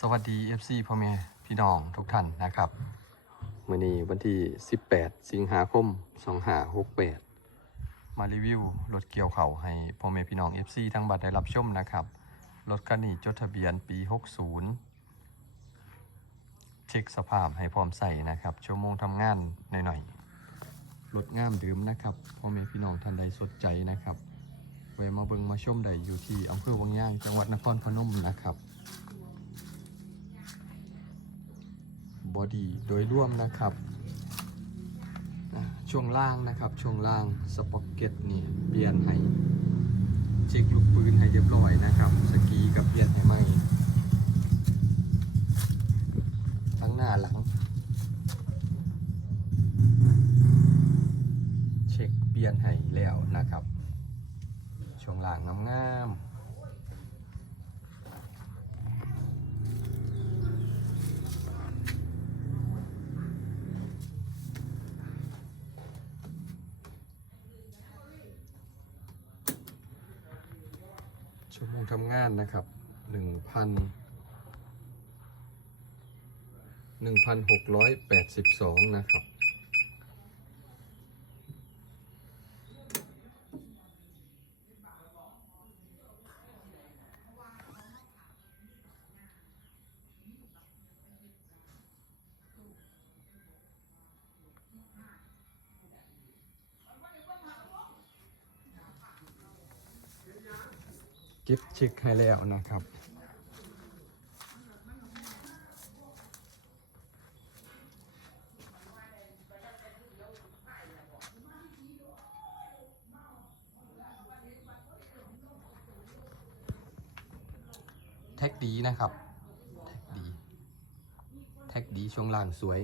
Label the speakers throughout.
Speaker 1: สวัสดี FC พ่อแม่พี่น้องทุกท่านนะครับมื่อนี้วันที่ 18 สิงหาคม 2568 มารีวิวรถเกี่ยวเขาวให้พ่อแม่พี่น้อง FC ทั้งบัตรได้รับชมนะครับ รถคันนี้จดทะเบียนปี 60 เช็คสภาพให้พร้อมใส่นะครับ ชั่วโมงทำงานหน่อยๆรถงามดื่มนะครับพ่อแม่พี่น้องท่านใดสนใจนะครับแวะมาเบิงมาชมได้อยู่ที่อำเภอวังย่างจังหวัดนครพนมนะครับ บอดี้โดยร่วมนะครับ ช่วงล่างนะครับ ช่วงล่างสป็อกเก็ตนี่เปลี่ยนให้เช็คลูกปืนให้เรียบร้อยนะครับ สกีกับเปลี่ยนให้ใหม่ทั้งหน้าหลัง เช็คเปลี่ยนให้แล้วนะครับ ช่วงล่างงามๆ ชั่วโมงทำงานนะครับหนึ่งพันหนึ่งพันหกร้อยแปดสิบสองนะครับ เก็บเช็คให้แล้วนะครับ แท็กดีนะครับ แท็กดี แท็กดีช่วงล่างสวย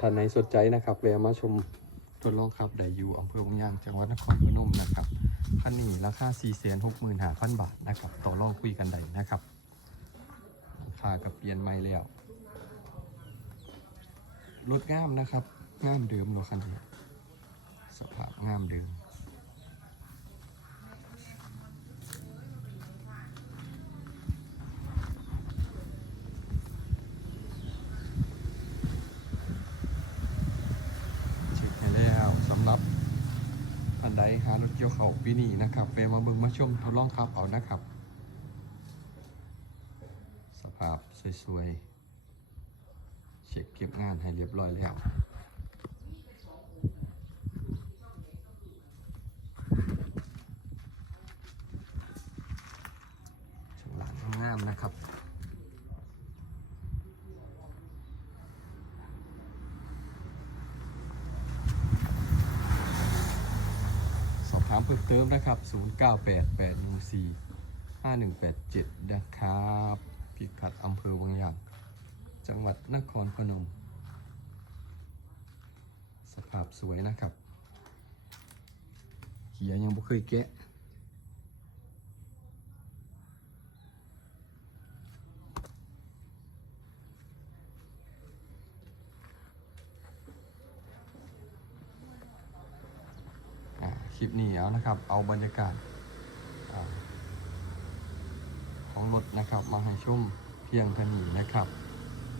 Speaker 1: ท่านไหนสนใจนะครับแวะมาชมทดลองขับได้อยู่อำเภอวังยางจังหวัดนครพนมนะครับคันนี้ราคา 4 6 5 0 0 0 บาทนะครับ ต่อรองคุยกันได้นะครับราคากับเปลี่ยนใหม่แล้วรถงามนะครับงามเดิมรถคันนี้สภาพงามเดิม เช็คให้แล้วสำหรับอัน ใดหารถเกี่ยวเขาปีนี้นะครับไปมาเบิ่งมาชมทดลองขับเอานะครับ สภาพสวยๆ เช็คเก็บงานให้เรียบร้อยแล้วช่วงหลังงามนะครับ สอบถาม เพิ่มเติมนะครับ 098814 5187 นะครับพิกัดอำเภอบางยาง จังหวัดนครพนม สภาพสวยนะครับ เขียยังบ่เคยแกะ คลิปนี้เอานะครับ เอาบรรยากาศอของรถนะครับ มาให้ชมเพียงเท่านี้นะครับ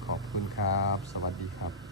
Speaker 1: ขอบคุณครับ สวัสดีครับ